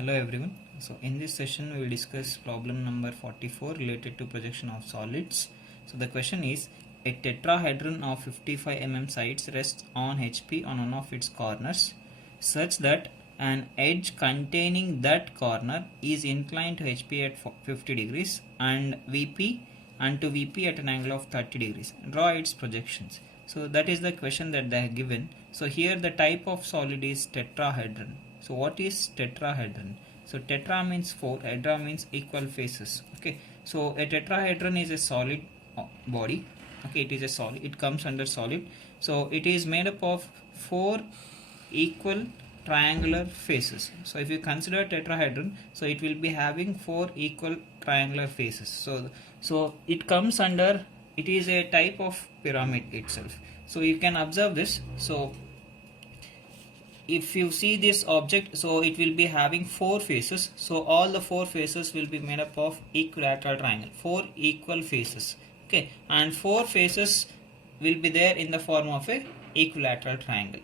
Hello everyone. So in this session we will discuss problem number 44 related to projection of solids. So the question is, a tetrahedron of 55 mm sides rests on HP on one of its corners such that an edge containing that corner is inclined to HP at 50 degrees and to VP at an angle of 30 degrees. Draw its projections. So that is the question that they have given. So here the type of solid is tetrahedron. So what is tetrahedron? So tetra means 4, hedra means equal faces. Okay, so a tetrahedron is a solid body. Okay, it is a solid, it comes under solid. So it is made up of 4 equal triangular faces. So if you consider tetrahedron, so it will be having 4 equal triangular faces. So it comes under, it is a type of pyramid itself. So you can observe this. So if you see this object, so it will be having 4 faces. So all the 4 faces will be made up of equilateral triangle, 4 equal faces. Okay, and 4 faces will be there in the form of a equilateral triangle.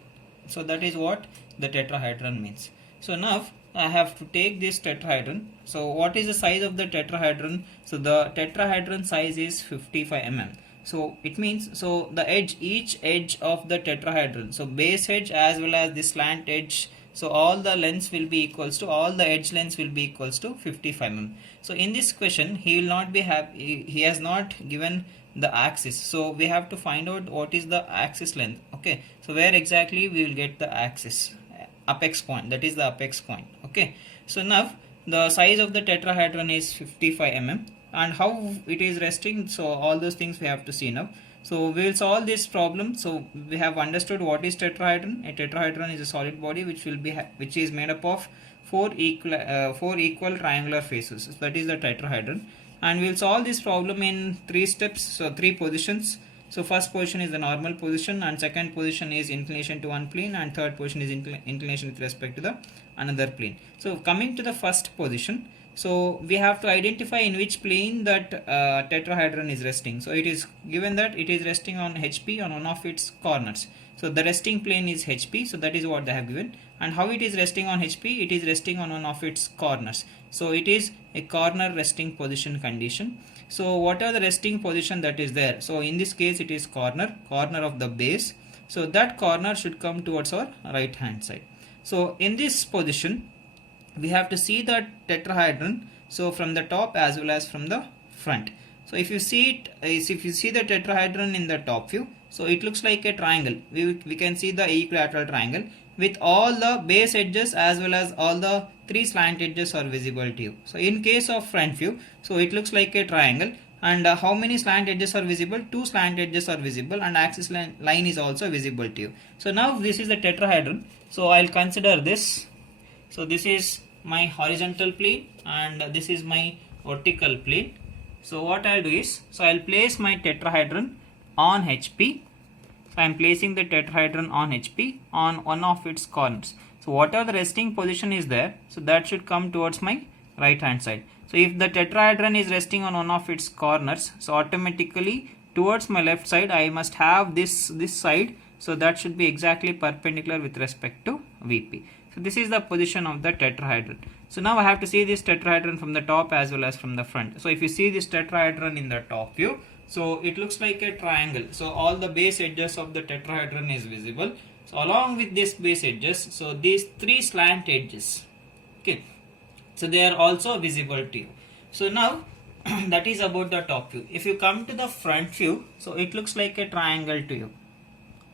So that is what the tetrahedron means. So now I have to take this tetrahedron. So what is the size of the tetrahedron? So the tetrahedron size is 55 mm. So it means, so the edge, each edge of the tetrahedron, so base edge as well as the slant edge, so all the lengths will be equals to, all the edge lengths will be equals to 55 mm. So in this question he will not be he has not given the axis, so we have to find out what is the axis length. Okay, so where exactly we will get the axis, apex point, that is the apex point. Okay, so now the size of the tetrahedron is 55 mm. And how it is resting, so all those things we have to see now. So we will solve this problem. So we have understood what is tetrahedron. A tetrahedron is a solid body which is made up of 4 equal triangular faces. So that is the tetrahedron, and we will solve this problem in 3 steps, so 3 positions. So first position is the normal position, and second position is inclination to one plane, and third position is inclination with respect to the another plane. So coming to the first position, so we have to identify in which plane that tetrahedron is resting. So it is given that it is resting on HP on one of its corners. So the resting plane is HP, so that is what they have given. And how it is resting on HP? It is resting on one of its corners. So it is a corner resting position condition. So what are the resting position that is there? So in this case it is corner of the base. So that corner should come towards our right hand side. So in this position we have to see the tetrahedron, so from the top as well as from the front. So if you see it, if you see the tetrahedron in the top view, so it looks like a triangle. We can see the equilateral triangle with all the base edges as well as all the 3 slant edges are visible to you. So in case of front view, so it looks like a triangle, and how many slant edges are visible? 2 slant edges are visible, and axis line is also visible to you. So now this is the tetrahedron. So I'll consider this. So this is my horizontal plane and this is my vertical plane. So what I'll do is, so I'll place my tetrahedron on HP. So I'm placing the tetrahedron on HP on one of its corners. So whatever the resting position is there, so that should come towards my right hand side. So if the tetrahedron is resting on one of its corners, so automatically towards my left side I must have this side, so that should be exactly perpendicular with respect to VP. So this is the position of the tetrahedron. So now I have to see this tetrahedron from the top as well as from the front. So if you see this tetrahedron in the top view, so it looks like a triangle. So all the base edges of the tetrahedron is visible. So along with these base edges, so these 3 slant edges, okay, so they are also visible to you. So now that is about the top view. If you come to the front view, so it looks like a triangle to you.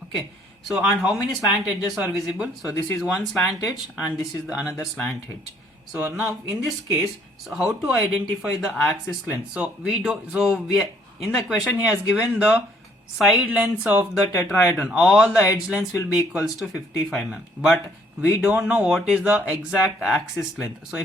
Okay, so and how many slant edges are visible? So this is one slant edge and this is the another slant edge. So now in this case, so how to identify the axis length? So in the question he has given the side lengths of the tetrahedron. All the edge lengths will be equals to 55 mm, but we don't know what is the exact axis length. So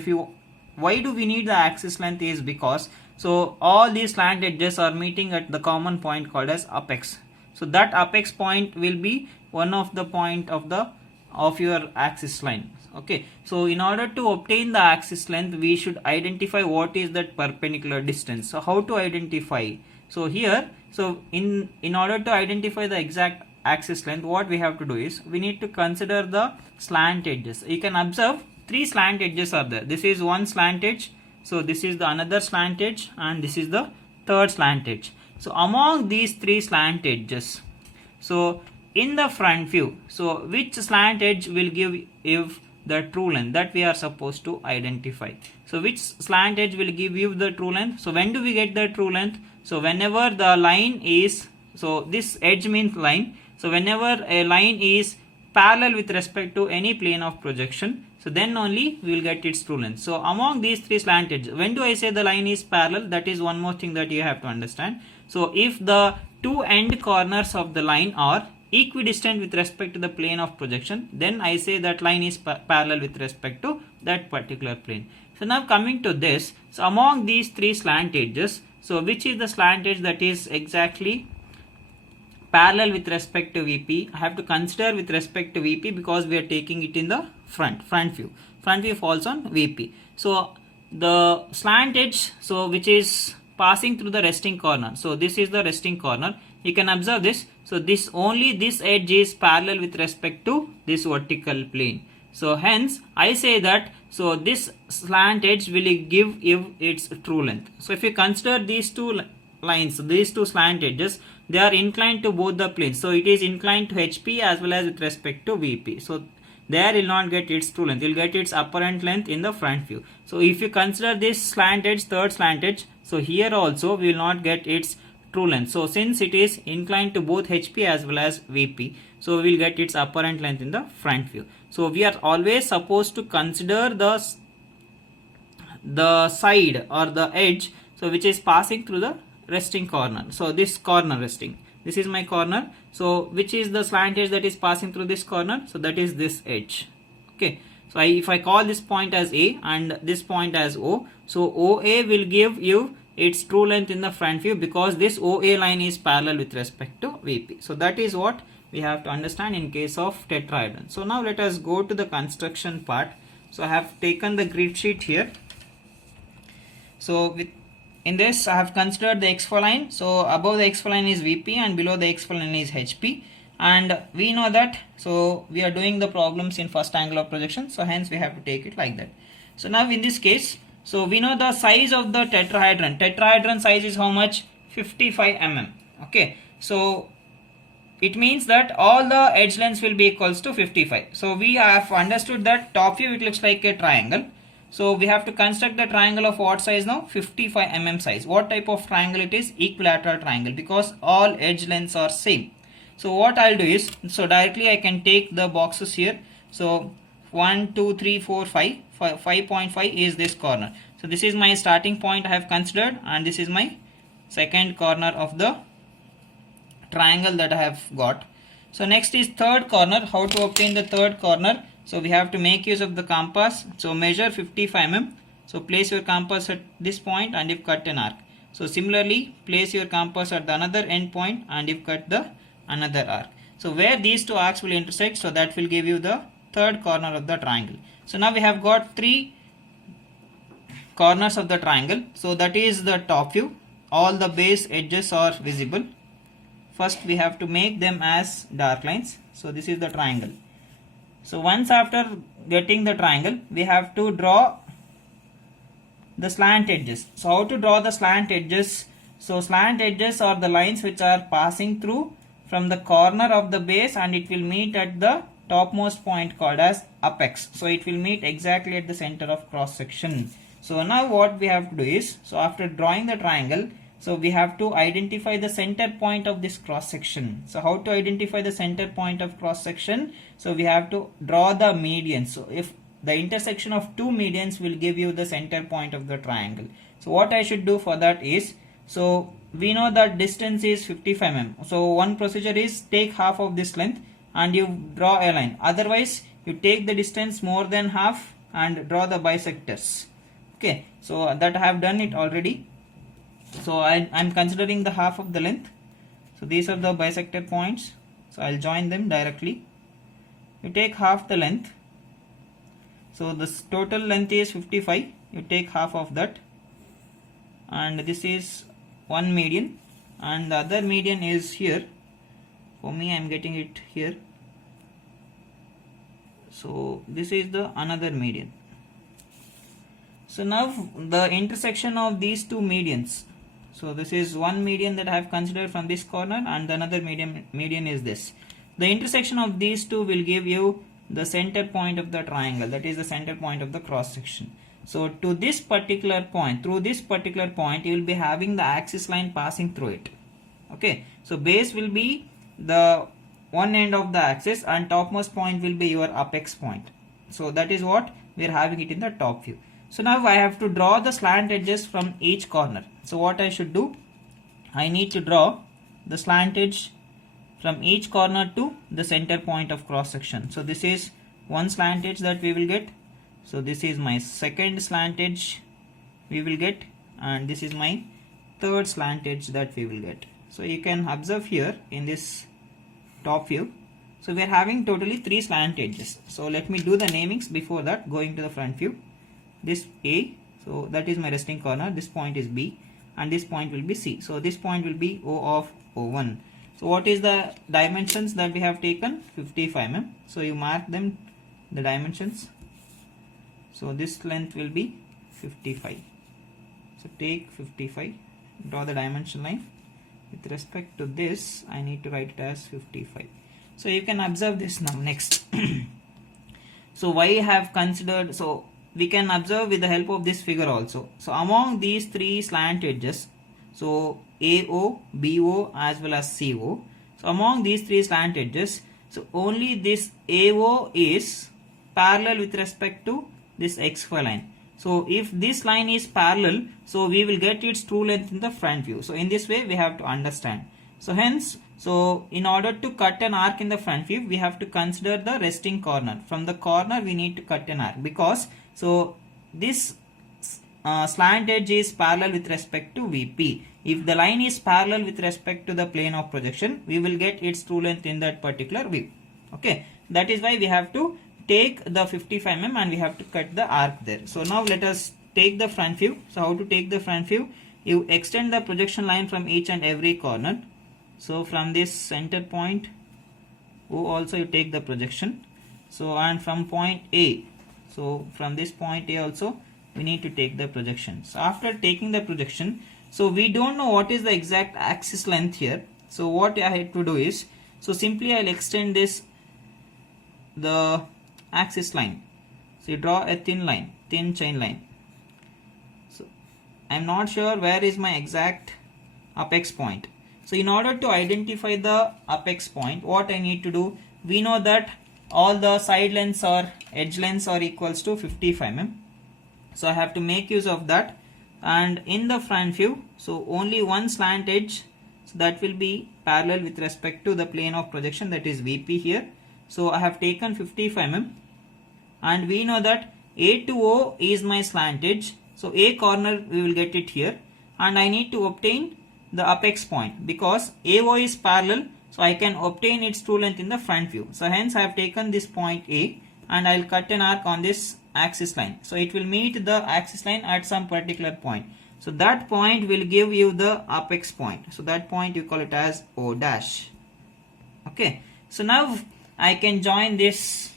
why do we need the axis length is because, so all these slant edges are meeting at the common point called as apex. So that apex point will be one of the point of your axis line. Okay, so in order to obtain the axis length, we should identify what is that perpendicular distance. So how to identify? So here, so in order to identify the exact axis length, what we have to do is we need to consider the slant edges. You can observe three slant edges are there. This is one slant edge, so this is the another slant edge, and this is the third slant edge. So among these three slant edges, so in the front view, so which slant edge will give if the true length, that we are supposed to identify. So which slant edge will give you the true length? So when do we get the true length? So whenever the line is, so this edge means line, so whenever a line is parallel with respect to any plane of projection, so then only we will get its true length. So among these three slant edges, when do I say the line is parallel? That is one more thing that you have to understand. So if the two end corners of the line are equidistant with respect to the plane of projection, then I say that line is parallel with respect to that particular plane. So now coming to this, so among these three slant edges, so which is the slant edge that is exactly parallel with respect to VP? I have to consider with respect to VP because we are taking it in the front view. Front view falls on VP. So the slant edge, so which is passing through the resting corner. So this is the resting corner. You can observe this. So this only this edge is parallel with respect to this vertical plane. So hence I say that, so this slant edge will give its true length. So if you consider these two lines, these two slant edges, they are inclined to both the planes. So it is inclined to HP as well as with respect to VP. So there will not get its true length. You will get its apparent length in the front view. So if you consider this slant edge, third slant edge, so here also we will not get its true length. So since it is inclined to both HP as well as VP, so we will get its apparent length in the front view. So we are always supposed to consider the side or the edge, so which is passing through the resting corner. So this corner resting, this is my corner. So which is the slant edge that is passing through this corner? So that is this edge. Okay. So if I call this point as A and this point as O, so OA will give you its true length in the front view because this OA line is parallel with respect to VP. So that is what we have to understand in case of tetrahedron. So now let us go to the construction part. So I have taken the grid sheet here. So in this I have considered the x4 line. So above the x4 line is VP and below the x4 line is HP. And we know that, so we are doing the problems in first angle of projection, so hence we have to take it like that. So now in this case, so we know the size of the tetrahedron. Tetrahedron size is how much? 55 mm. Okay, so it means that all the edge lengths will be equals to 55. So we have understood that top view it looks like a triangle. So we have to construct the triangle of what size now? 55 mm size. What type of triangle it is? Equilateral triangle, because all edge lengths are same. So what I'll do is, so directly I can take the boxes here. So 1, 2, 3, 4, 5. 5.5 is this corner. So this is my starting point I have considered, and this is my second corner of the triangle that I have got. So next is third corner. How to obtain the third corner? So we have to make use of the compass. So measure 55 mm. So place your compass at this point and you cut an arc. So similarly place your compass at the another end point and you cut the another arc. So where these two arcs will intersect, so that will give you the third corner of the triangle. So now we have got three corners of the triangle. So that is the top view. All the base edges are visible. First we have to make them as dark lines. So this is the triangle. So once after getting the triangle, we have to draw the slant edges. So how to draw the slant edges? So slant edges are the lines which are passing through from the corner of the base and it will meet at the topmost point called as apex. So it will meet exactly at the center of cross section. So now what we have to do is, so after drawing the triangle, so we have to identify the center point of this cross section. So how to identify the center point of cross section? So we have to draw the median. So if the intersection of two medians will give you the center point of the triangle. So what I should do for that is, so we know that distance is 55 mm. So one procedure is take half of this length and you draw a line. Otherwise you take the distance more than half and draw the bisectors. Okay, so that I have done it already. So I'm considering the half of the length. So these are the bisector points. So I'll join them directly. You take half the length. So this total length is 55. You take half of that. And this is one median. And the other median is here. For me, I'm getting it here. So this is the another median. So now the intersection of these two medians. So this is one median that I have considered from this corner, and another median is this. The intersection of these two will give you the center point of the triangle, that is the center point of the cross section. So to this particular point, through this particular point, you will be having the axis line passing through it. Okay, so base will be the one end of the axis and topmost point will be your apex point. So that is what we are having it in the top view. So now I have to draw the slant edges from each corner. So what I should do, I need to draw the slant edge from each corner to the center point of cross section. So this is one slant edge that we will get. So this is my second slant edge we will get, and this is my third slant edge that we will get. So you can observe here in this top view. So we are having totally 3 slant edges. So let me do the namings before that, going to the front view. This A, so that is my resting corner, this point is B, and this point will be C. So this point will be O of O1. So what is the dimensions that we have taken? 55 mm. So you mark them, the dimensions. So this length will be 55. So take 55, draw the dimension line. With respect to this, I need to write it as 55. So you can observe this now. Next. So why I have considered, so we can observe with the help of this figure also. So among these 3 slant edges, so AO, BO as well as CO. So among these 3 slant edges, so only this AO is parallel with respect to this XY line. So if this line is parallel, so we will get its true length in the front view. So in this way we have to understand. So hence, so in order to cut an arc in the front view, we have to consider the resting corner. From the corner we need to cut an arc, because so this slant edge is parallel with respect to VP. If the line is parallel with respect to the plane of projection, we will get its true length in that particular view. Okay, that is why we have to take the 55 mm and we have to cut the arc there. So now let us take the front view. So how to take the front view? You extend the projection line from each and every corner. So from this center point O also you take the projection. So and from point A, so from this point A also we need to take the projection. So after taking the projection, so we don't know what is the exact axis length here. So what I have to do is, so simply I'll extend this, the axis line. So you draw a thin line, thin chain line. So I'm not sure where is my exact apex point. So in order to identify the apex point, what I need to do, we know that all the side lengths or edge lengths are equals to 55 mm. So I have to make use of that. And in the front view, so only one slant edge, so that will be parallel with respect to the plane of projection, that is VP here. So I have taken 55 mm, and we know that A to O is my slant edge. So A corner we will get it here, and I need to obtain the apex point because AO is parallel, so I can obtain its true length in the front view. So hence I have taken this point A and I will cut an arc on this axis line. So it will meet the axis line at some particular point. So that point will give you the apex point. So that point you call it as O dash. Okay. So now I can join this.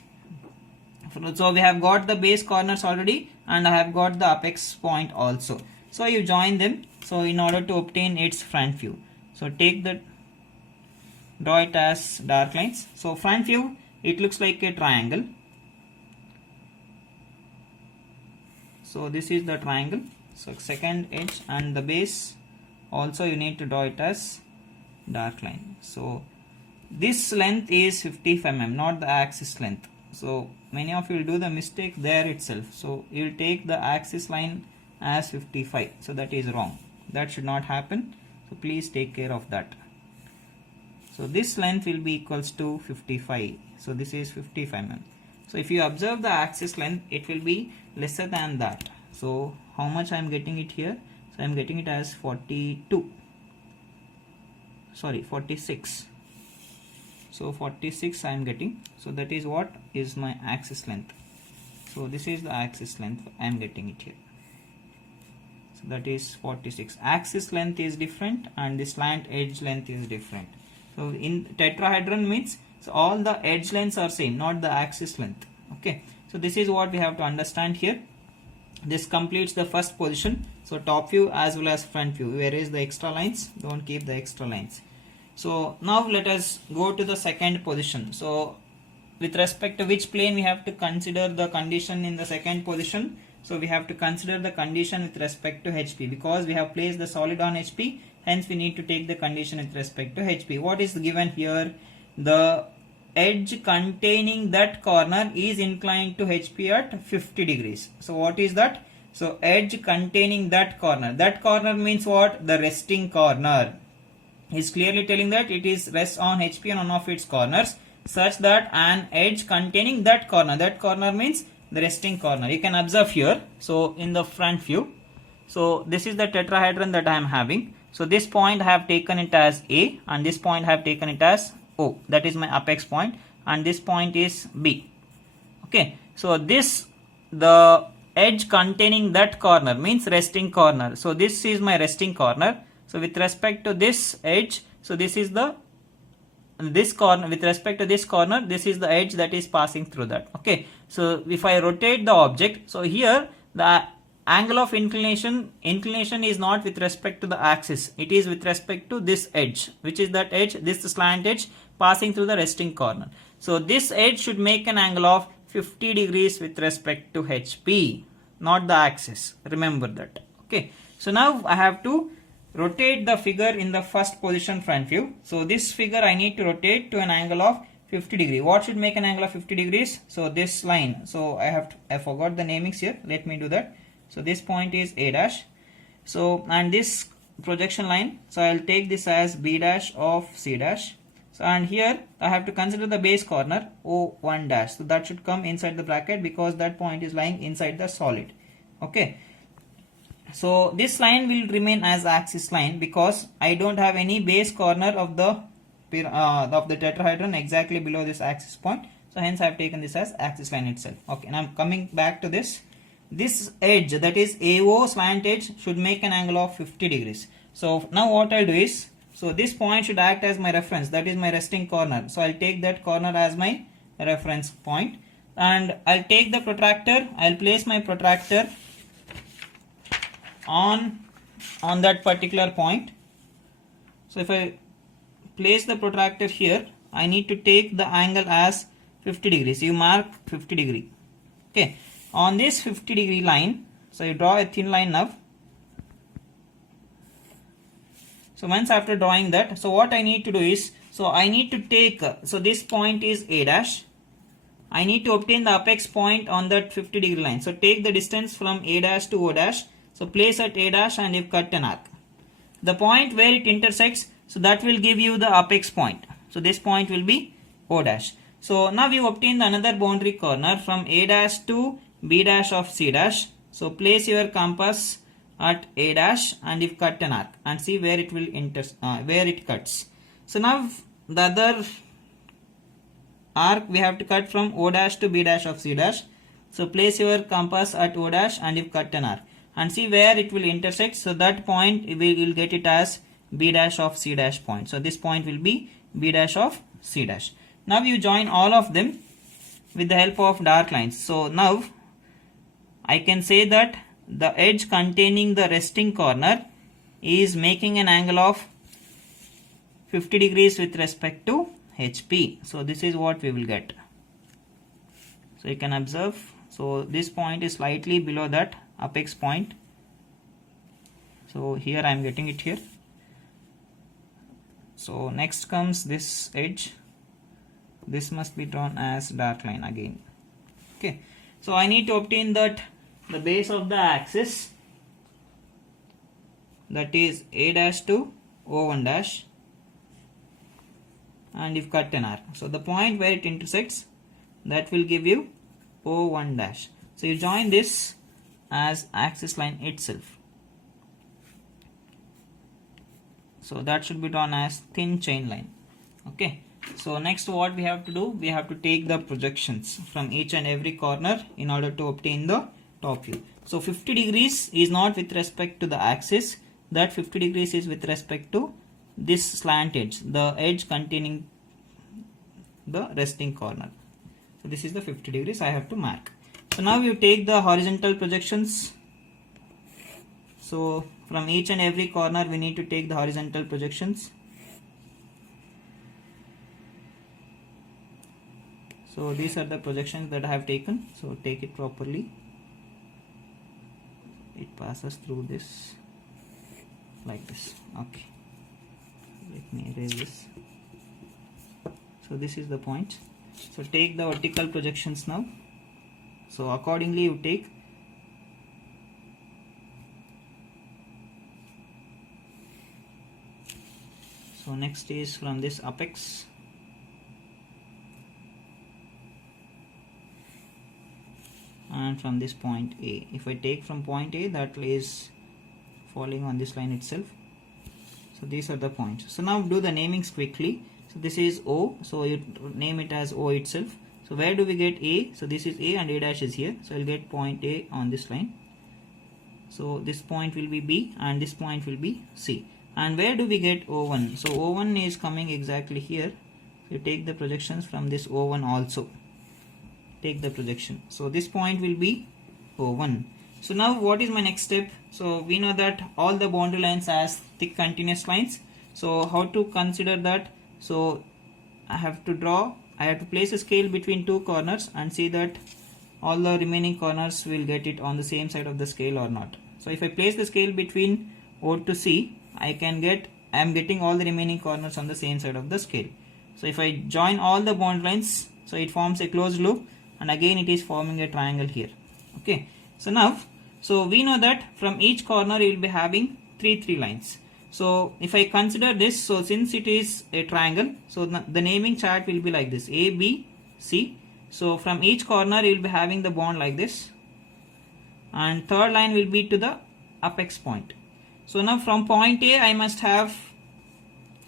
So we have got the base corners already and I have got the apex point also. So you join them. So in order to obtain its front view. So take the, draw it as dark lines. So front view, it looks like a triangle. So this is the triangle. So second edge and the base also you need to draw it as dark line. So this length is 55 mm, not the axis length. So many of you will do the mistake there itself. So you will take the axis line as 55. So that is wrong. That should not happen. So please take care of that. So this length will be equals to 55. So this is 55 mm. So if you observe the axis length, it will be lesser than that. So how much I am getting it here? So I am getting it as 42. Sorry, 46. So 46 I am getting. So that is what is my axis length. So this is the axis length I am getting it here. So that is 46. Axis length is different and the slant edge length is different. So in tetrahedron means, so all the edge lengths are same, not the axis length. Okay, so this is what we have to understand here. This completes the first position. So top view as well as front view. Where is the extra lines? Don't keep the extra lines. So now let us go to the second position. So with respect to which plane we have to consider the condition in the second position? So we have to consider the condition with respect to HP, because we have placed the solid on HP, hence we need to take the condition with respect to HP. What is given here? The edge containing that corner is inclined to HP at 50 degrees. So what is that? So edge containing that corner means what? The resting corner. Is clearly telling that it is rests on HP on one of its corners, such that an edge containing that corner means the resting corner. You can observe here. So in the front view, so this is the tetrahedron that I am having. So this point I have taken it as A, and this point I have taken it as O. That is my apex point, and this point is B. Okay, so this, the edge containing that corner means resting corner. So this is my resting corner. So with respect to this edge, so this is this corner, with respect to this corner, this is the edge that is passing through that. Okay, so if I rotate the object, so here the angle of inclination is not with respect to the axis, it is with respect to this edge. Which is that edge? This slant edge passing through the resting corner. So this edge should make an angle of 50 degrees with respect to HP, not the axis. Remember that. Okay, so now I have to rotate the figure in the first position front view. So this figure I need to rotate to an angle of 50 degree. What should make an angle of 50 degrees? So this line. So I forgot the namings here. Let me do that. So this point is A dash. So and this projection line. So I'll take this as B dash of C dash. So and here I have to consider the base corner O1 dash. So that should come inside the bracket because that point is lying inside the solid. Okay. So this line will remain as axis line because I don't have any base corner of the tetrahedron exactly below this axis point. So hence I have taken this as axis line itself. Okay, now I'm coming back to this. This edge, that is AO slant edge, should make an angle of 50 degrees. So now what I'll do is, so this point should act as my reference, that is my resting corner. So I'll take that corner as my reference point, and I'll take the protractor. I'll place my protractor on that particular point. So if I place the protractor here, I need to take the angle as 50 degrees. You mark 50 degree. Okay, on this 50 degree line, so you draw a thin line now. So once after drawing that, so what I need to do is, so I need to take, so this point is A dash. I need to obtain the apex point on that 50 degree line. So take the distance from A dash to O dash. So place at A dash and you cut an arc. The point where it intersects, so that will give you the apex point. So this point will be O dash. So now we obtained another boundary corner from A dash to B dash of C dash. So place your compass at A dash and you cut an arc and see where it will where it cuts. So now the other arc we have to cut from O dash to B dash of C dash. So place your compass at O dash and you cut an arc and see where it will intersect. So that point we will get it as B dash of C dash point. So this point will be B dash of C dash. Now you join all of them with the help of dark lines. So now I can say that the edge containing the resting corner is making an angle of 50 degrees with respect to HP. So this is what we will get. So you can observe, so this point is slightly below that apex point. So here I am getting it here. So next comes this edge. This must be drawn as dark line again. Okay, so I need to obtain that the base of the axis, that is A dash to O1 dash, and if cut an arc. So the point where it intersects, that will give you O1 dash. So you join this as axis line itself. So that should be drawn as thin chain line. Okay. So next what we have to do, we have to take the projections from each and every corner in order to obtain the top view. So 50 degrees is not with respect to the axis, that 50 degrees is with respect to this slant edge, the edge containing the resting corner. So this is the 50 degrees I have to mark. So now you take the horizontal projections. So from each and every corner we need to take the horizontal projections. So these are the projections that I have taken. So take it properly. It passes through this like this. Okay. Let me erase this. So this is the point. So take the vertical projections now. So accordingly you take. So next is from this apex. And from this point A. If I take from point A, that is falling on this line itself. So these are the points. So now do the namings quickly. So this is O, so you name it as O itself. So where do we get A? So this is A and A dash is here. So I'll get point A on this line. So this point will be B and this point will be C. And where do we get O1? So O1 is coming exactly here. You take the projections from this O1 also. Take the projection. So this point will be O1. So now what is my next step? So we know that all the boundary lines as thick continuous lines. So how to consider that? So I have to place a scale between two corners and see that all the remaining corners will get it on the same side of the scale or not. So if I place the scale between O to C, I am getting all the remaining corners on the same side of the scale. So if I join all the boundary lines, so it forms a closed loop. And again it is forming a triangle here. Okay. So now, so we know that from each corner you will be having three lines. So if I consider this, so since it is a triangle, so the naming chart will be like this: A, B, C. So from each corner you will be having the bond like this. And third line will be to the apex point. So now from point A I must have,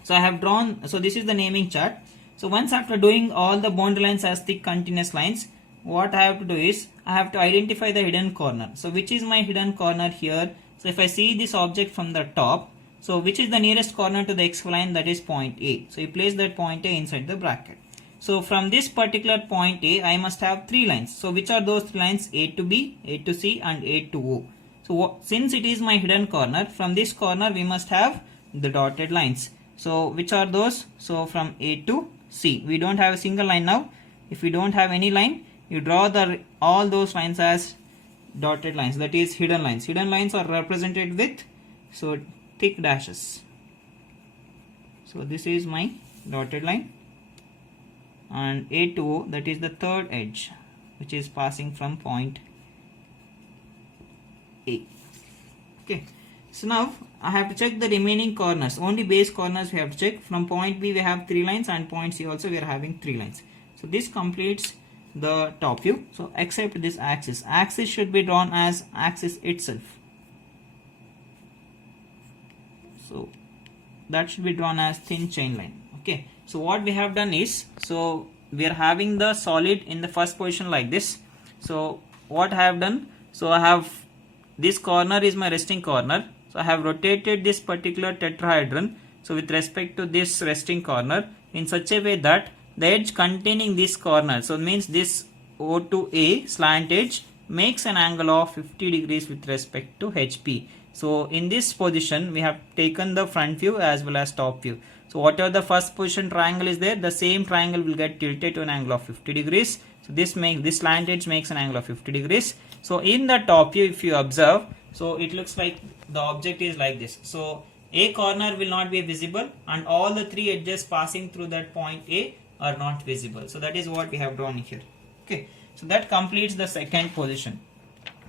so I have drawn, so this is the naming chart. So once after doing all the boundary lines as thick continuous lines, what I have to do is I have to identify the hidden corner. So which is my hidden corner here? So if I see this object from the top, so which is the nearest corner to the x line? That is point A. So you place that point A inside the bracket. So from this particular point A, I must have three lines. So which are those three lines? A to B, A to C and A to O. So since it is my hidden corner, from this corner we must have the dotted lines. So which are those? So from A to C. We don't have a single line now. If we don't have any line, you draw all those lines as dotted lines, that is hidden lines. Hidden lines are represented with thick dashes. So this is my dotted line, and A to O, that is the third edge which is passing from point A. Okay. So now I have to check the remaining corners. Only base corners we have to check. From point B we have three lines and point C also we are having three lines. So this completes the top view. So except this axis. Axis should be drawn as axis itself. So that should be drawn as thin chain line. Okay. So what we have done is, so we are having the solid in the first position like this. So what I have done, so I have this corner is my resting corner. So I have rotated this particular tetrahedron, so with respect to this resting corner, in such a way that the edge containing this corner, so it means this O to A slant edge, makes an angle of 50 degrees with respect to HP. So in this position we have taken the front view as well as top view. So whatever the first position triangle is there, the same triangle will get tilted to an angle of 50 degrees. So this slant edge makes an angle of 50 degrees. So in the top view, if you observe, so it looks like the object is like this. So A corner will not be visible and all the three edges passing through that point A are not visible. So that is what we have drawn here. Okay. So that completes the second position.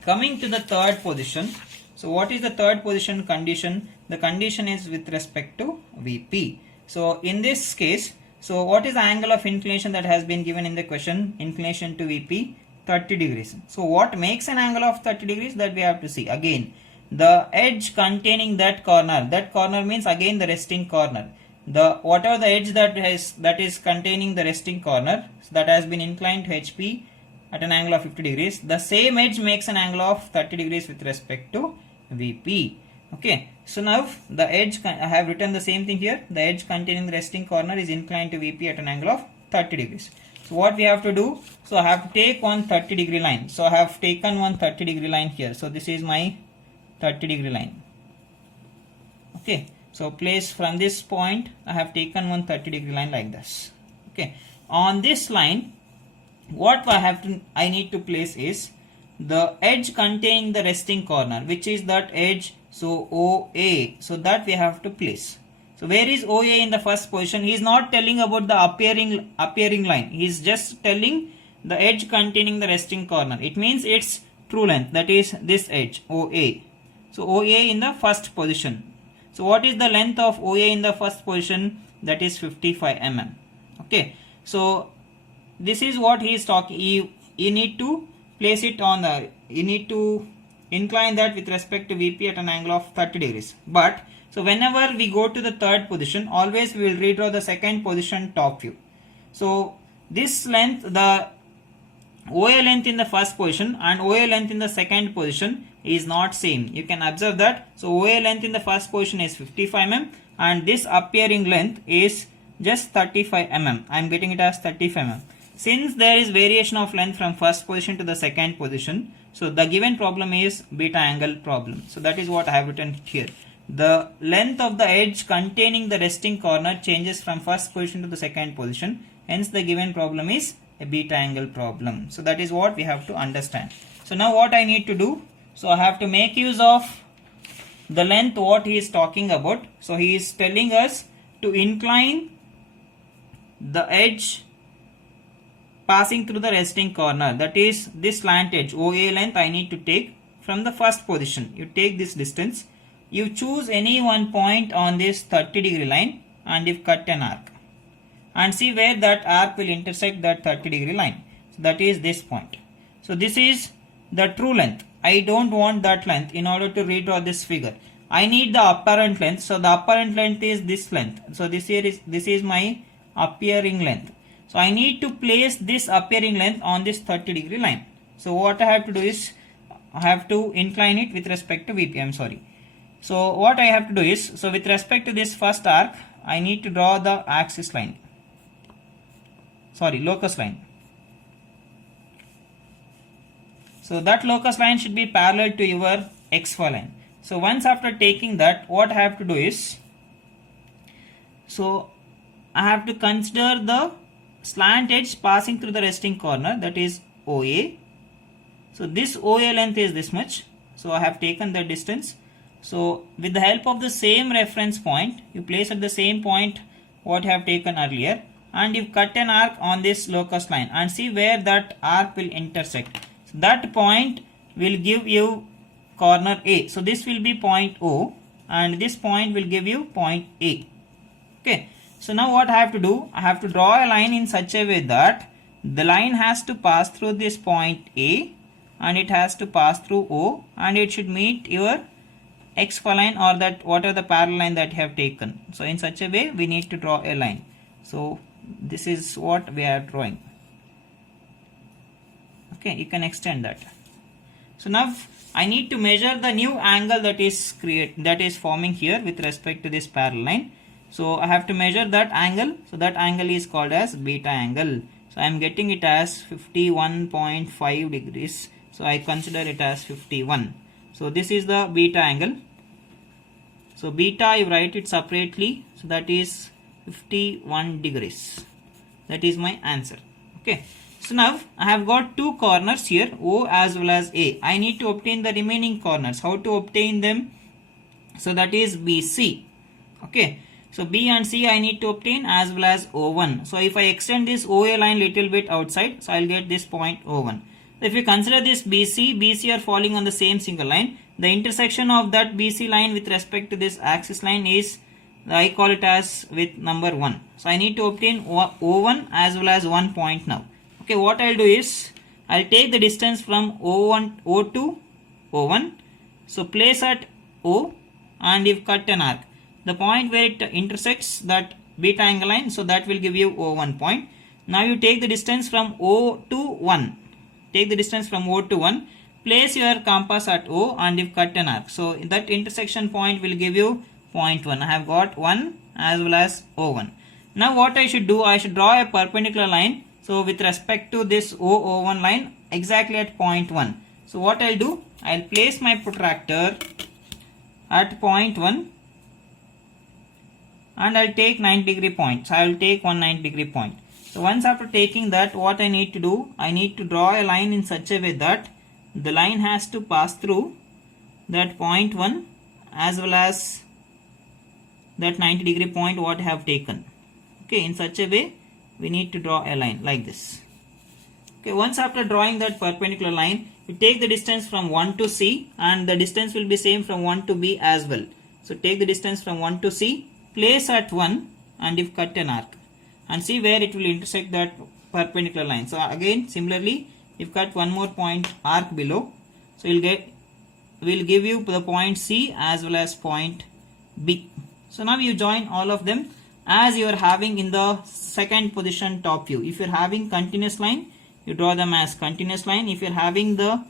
Coming to the third position. So what is the third position condition? The condition is with respect to VP. So in this case, so what is the angle of inclination that has been given in the question? Inclination to VP, 30 degrees. So what makes an angle of 30 degrees, that we have to see. Again, the edge containing that corner means again the resting corner. Whatever the edge that is containing the resting corner, so that has been inclined to HP at an angle of 50 degrees. The same edge makes an angle of 30 degrees with respect to VP. Okay. So now the edge, I have written the same thing here. The edge containing the resting corner is inclined to VP at an angle of 30 degrees. So what we have to do? So I have to take one 30-degree line. So I have taken one 30-degree line here. So this is my 30-degree line. Okay. So place from this point, I have taken one 30-degree line like this. Okay. On this line, what I need to place is the edge containing the resting corner, which is that edge. So OA. So that we have to place. So where is OA in the first position? He is not telling about the appearing line. He is just telling the edge containing the resting corner. It means its true length, that is this edge OA. So OA in the first position. So what is the length of OA in the first position? That is 55 mm. Okay. So this is what he is talking. You need to place it on the. You need to incline that with respect to VP at an angle of 30 degrees. But so whenever we go to the third position, always we will redraw the second position top view. So this length, the OA length in the first position and OA length in the second position is not same. You can observe that. So OA length in the first position is 55 mm and this appearing length is just 35 mm. I am getting it as 35 mm. Since there is variation of length from first position to the second position, so the given problem is beta angle problem. So that is what I have written here. The length of the edge containing the resting corner changes from first position to the second position. Hence the given problem is a beta angle problem. So that is what we have to understand. So now what I need to do? So I have to make use of the length what he is talking about. So he is telling us to incline the edge passing through the resting corner. That is this slant edge OA length I need to take from the first position. You take this distance. You choose any one point on this 30-degree line and you cut an arc. And see where that arc will intersect that 30-degree line. So that is this point. So this is the true length. I don't want that length in order to redraw this figure. I need the apparent length. So the apparent length is this length. So this is my appearing length. So I need to place this appearing length on this 30-degree line. So what I have to do is I have to incline it with respect to VP. I'm sorry. So what I have to do is, so with respect to this first arc, I need to draw the axis line. Sorry, locus line. So that locus line should be parallel to your XY line. So once after taking that, what I have to do is, so I have to consider the slant edge passing through the resting corner, that is OA. So this OA length is this much. So I have taken the distance. So with the help of the same reference point, you place at the same point what you have taken earlier and you cut an arc on this locus line and see where that arc will intersect. So that point will give you corner A. So this will be point O and this point will give you point A. Okay. So now what I have to do? I have to draw a line in such a way that the line has to pass through this point A and it has to pass through O and it should meet your XY line or that what are the parallel line that you have taken. So in such a way we need to draw a line. So this is what we are drawing. Okay, you can extend that. So now I need to measure the new angle that is forming here with respect to this parallel line. So I have to measure that angle. So that angle is called as beta angle. So I am getting it as 51.5 degrees. So I consider it as 51. So this is the beta angle. So beta you write it separately. So that is 51 degrees. That is my answer. Okay. So now I have got two corners here, O as well as A. I need to obtain the remaining corners. How to obtain them? So that is BC. Okay. So B and C I need to obtain as well as O1. So if I extend this OA line little bit outside, so I'll get this point O1. If you consider this BC are falling on the same single line. The intersection of that BC line with respect to this axis line is, I call it as with number 1. So I need to obtain O1 as well as 1 point now. Okay, what I'll do is, I'll take the distance from O to O1. So place at O and if cut an arc. The point where it intersects that beta angle line, so that will give you O1 point. Now you take the distance from O to 1. Take the distance from O to 1. Place your compass at O and if cut an arc. So that intersection point will give you point 1. I have got 1 as well as O1. Now what I should do, I should draw a perpendicular line So with respect to this O01 line, exactly at point 1. So what I'll do, I'll place my protractor at point 1 and I'll take 90-degree point. So I will take one 90-degree point. So once after taking that, what I need to do, I need to draw a line in such a way that the line has to pass through that point 1 as well as that 90-degree point what I have taken. Okay, in such a way we need to draw a line like this. Okay, once after drawing that perpendicular line, you take the distance from 1 to C and the distance will be same from 1 to B as well. So take the distance from 1 to C, place at 1 and if cut an arc and see where it will intersect that perpendicular line. So again similarly, if cut one more point arc below, so we'll give you the point C as well as point B. So now you join all of them as you are having in the second position top view. If you are having continuous line, you draw them as continuous line. If you are having the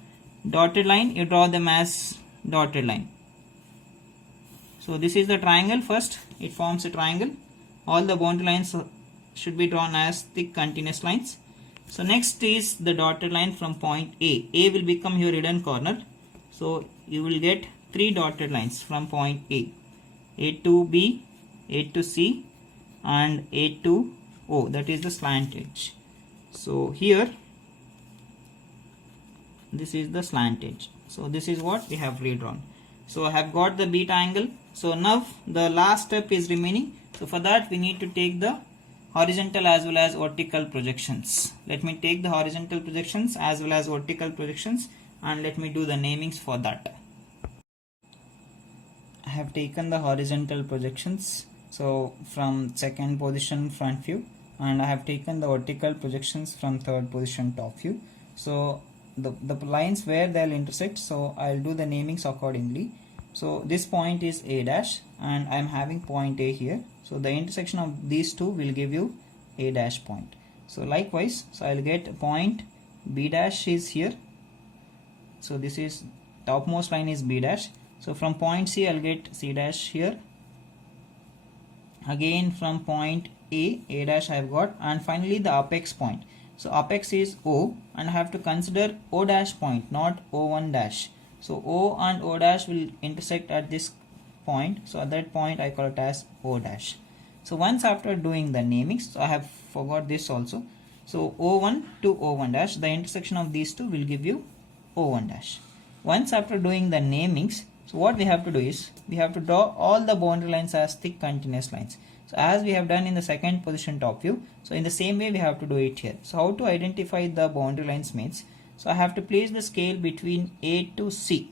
dotted line, you draw them as dotted line. So this is the triangle. First it forms a triangle. All the boundary lines should be drawn as thick continuous lines. So next is the dotted line from point A. A will become your hidden corner. So you will get 3 dotted lines from point A. A to B, A to C and A to O, that is the slant edge. So here this is the slant edge. So this is what we have redrawn. So I have got the beta angle. So now the last step is remaining. So for that we need to take the horizontal as well as vertical projections. Let me take the horizontal projections as well as vertical projections and let me do the namings for that. I have taken the horizontal projections, so from second position front view, and I have taken the vertical projections from third position top view. So the lines where they'll intersect, so I'll do the namings accordingly. So this point is A dash and I'm having point A here. So the intersection of these two will give you A dash point. So likewise, so I'll get point B dash is here. So this is topmost line is B dash. So from point C I'll get C dash here. Again from point A dash I have got, and finally the apex point. So apex is O and I have to consider O dash point, not O1 dash. So O and O dash will intersect at this point. So at that point I call it as O dash. So once after doing the namings, so I have forgot this also. So O1 to O1 dash, the intersection of these two will give you O1 dash. Once after doing the namings, so what we have to do is we have to draw all the boundary lines as thick continuous lines. So as we have done in the second position top view, so in the same way we have to do it here. So how to identify the boundary lines means, so I have to place the scale between A to C.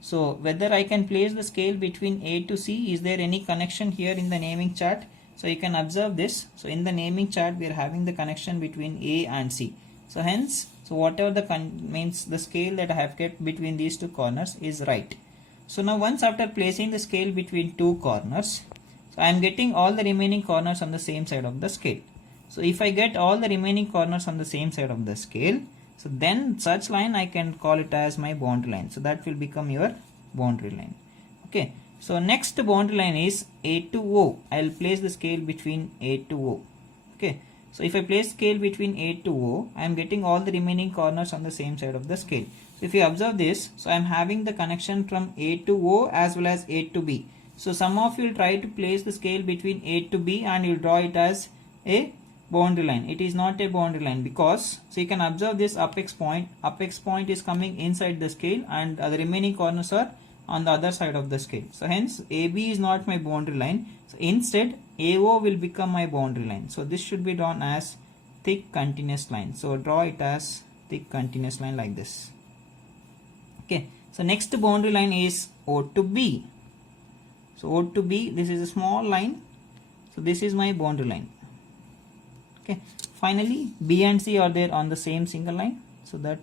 So whether I can place the scale between A to C, is there any connection here in the naming chart? So you can observe this. So in the naming chart we are having the connection between A and C. So hence, so whatever the means the scale that I have kept between these two corners is right. So now once after placing the scale between two corners, so I am getting all the remaining corners on the same side of the scale. So if I get all the remaining corners on the same side of the scale, so then such line I can call it as my boundary line. So that will become your boundary line. Okay. So next boundary line is A to O. I will place the scale between A to O. Okay. So if I place scale between A to O, I am getting all the remaining corners on the same side of the scale. So if you observe this, so I am having the connection from A to O as well as A to B. So some of you will try to place the scale between A to B and you will draw it as a boundary line. It is not a boundary line because, so you can observe this apex point. Apex point is coming inside the scale and the remaining corners are on the other side of the scale. So hence AB is not my boundary line. So instead AO will become my boundary line. So this should be drawn as thick continuous line. So draw it as thick continuous line like this. Okay. So next boundary line is O to B. So O to B, this is a small line. So this is my boundary line. Okay. Finally B and C are there on the same single line. So that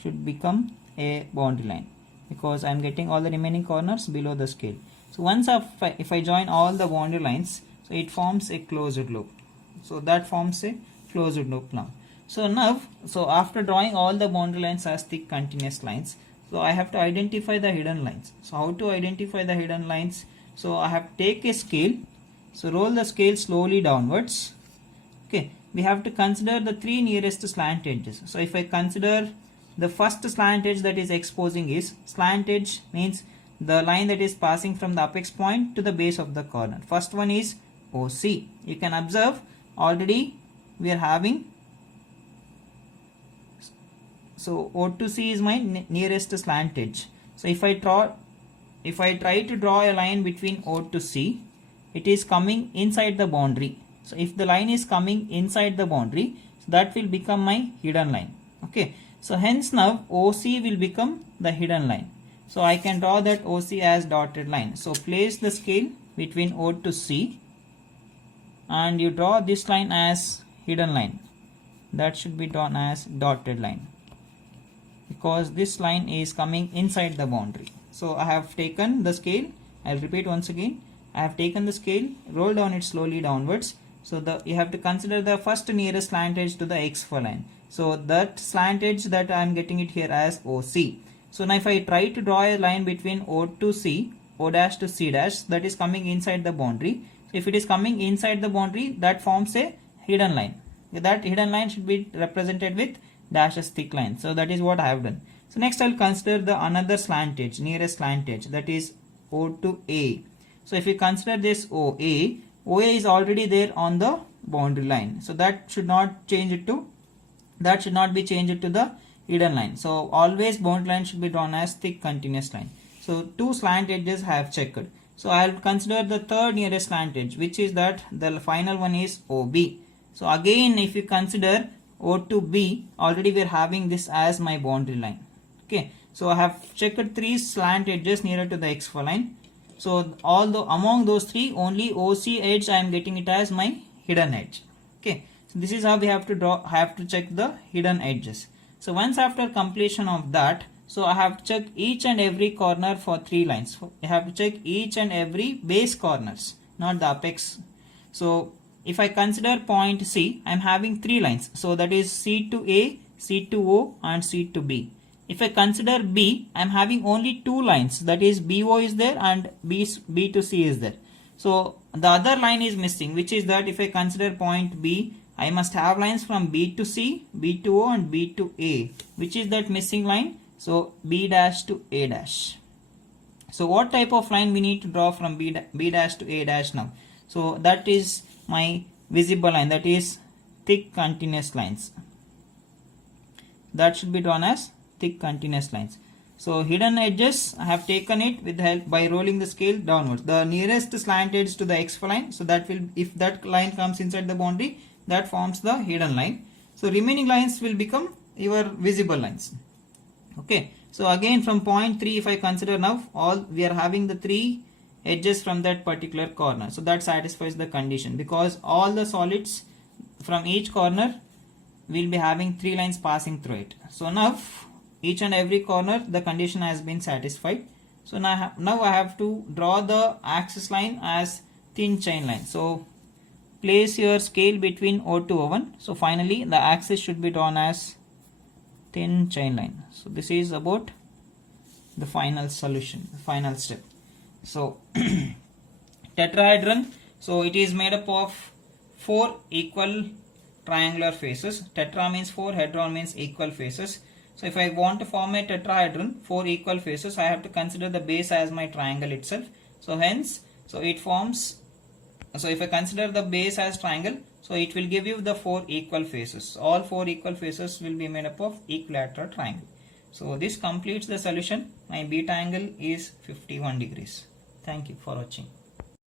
should become a boundary line, because I am getting all the remaining corners below the scale. So once if I join all the boundary lines, so it forms a closed loop. So that forms a closed loop now. So now, so after drawing all the boundary lines as thick continuous lines, so I have to identify the hidden lines. So how to identify the hidden lines? So I have to take a scale. So roll the scale slowly downwards. Okay. we have to consider the three nearest slant edges. So if I consider the first slant edge that is exposing is, slant edge means the line that is passing from the apex point to the base of the corner. First one is OC. You can observe already we are having, so O to C is my nearest slant edge. So if I try to draw a line between O to C, it is coming inside the boundary. So if the line is coming inside the boundary, so that will become my hidden line. Okay, so hence now OC will become the hidden line. So I can draw that OC as dotted line. So place the scale between O to C and you draw this line as hidden line. That should be drawn as dotted line, because this line is coming inside the boundary. So I have taken the scale, I'll repeat once again, I have taken the scale, roll down it slowly downwards. So you have to consider the first nearest slant edge to the X4 line. So that slant edge that I am getting it here as OC. So now if I try to draw a line between O to C, O dash to C dash, that is coming inside the boundary. So if it is coming inside the boundary, that forms a hidden line. That hidden line should be represented with dashes thick line. So that is what I have done. So next I will consider the another slant edge, nearest slant edge, that is O to A. So if you consider this OA, OA is already there on the boundary line. So that should not change it to, that should not be changed to the hidden line. So always boundary line should be drawn as thick continuous line. So two slant edges I have checked. So I will consider the third nearest slant edge, which is that the final one is OB. So again if you consider O to B, already we are having this as my boundary line. Okay, so I have checked three slant edges nearer to the X4 line. So although among those three, only OC edge I am getting it as my hidden edge. Okay, so this is how we have to check the hidden edges. So once after completion of that, so I have to check each and every corner for three lines. I have to check each and every base corners, not the apex. So if I consider point C, I am having three lines. So that is C to A, C to O and C to B. If I consider B, I am having only two lines, that is BO is there and B to C is there. So the other line is missing, which is that if I consider point B, I must have lines from B to C, B to O and B to A, which is that missing line. So B dash to A dash. So what type of line we need to draw from B dash to A dash now? So that is my visible line, that is thick continuous lines. That should be drawn as thick continuous lines. So hidden edges, I have taken it with help by rolling the scale downwards. The nearest slant edge to the X4 line, so that will, if that line comes inside the boundary, that forms the hidden line. So remaining lines will become your visible lines. Okay, so again from point 3, if I consider now, all we are having the three edges from that particular corner. So that satisfies the condition, because all the solids from each corner will be having three lines passing through it. So now each and every corner the condition has been satisfied. So now I have to draw the axis line as thin chain line. So place your scale between O to O1. So finally the axis should be drawn as thin chain line. So this is about the final solution, the final step. So tetrahedron, so it is made up of four equal triangular faces. Tetra means four, hedron means equal faces. So if I want to form a tetrahedron, four equal faces, I have to consider the base as my triangle itself. So hence, so it forms, so if I consider the base as triangle, so it will give you the four equal faces. All four equal faces will be made up of equilateral triangle. So this completes the solution. My beta angle is 51 degrees. Thank you for watching.